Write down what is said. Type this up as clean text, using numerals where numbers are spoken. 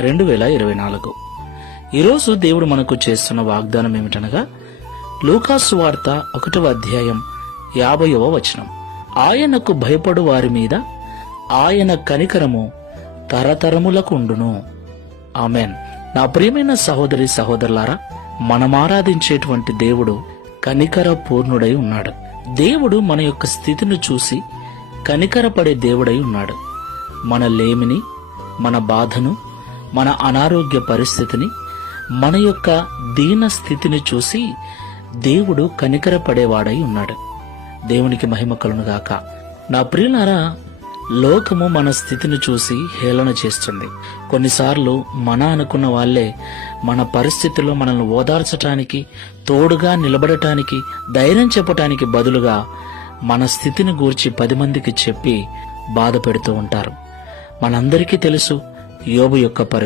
2024. ఈరోజు దేవుడు మనకు చేస్తున్న వాగ్దానం ఏమిటనగా లూకాసు వార్త 1వ అధ్యాయం 50వ వచనం. ఆయనకు భయపడు వారి మీద ఆయన కనికరము తరతరములకు ఉండును. ఆమెన్. నా ప్రియమైన సహోదరి సహోదరులారా, మనం ఆరాధించేటువంటి దేవుడు కనికర పూర్ణుడై ఉన్నాడు. దేవుడు మన యొక్క స్థితిని చూసి కనికరపడే దేవుడై ఉన్నాడు. మన లేమిని, మన బాధను, మన అనారోగ్య పరిస్థితిని, మన యొక్క దీన స్థితిని చూసి దేవుడు కనికరపడేవాడై ఉన్నాడు. దేవునికి మహిమ కలుగునుగాక. నా ప్రియులారా, లోకము మన స్థితిని చూసి హేళన చేస్తుంది. కొన్నిసార్లు మన అనుకున్న వాళ్లే మన పరిస్థితుల్లో మనల్ని ఓదార్చటానికి, తోడుగా నిలబడటానికి, ధైర్యం చెప్పటానికి బదులుగా మన స్థితిని గూర్చి 10 మందికి చెప్పి బాధ పెడుతూ ఉంటారు. మనందరికీ తెలుసు యోబు యొక్క పరిస్థితి.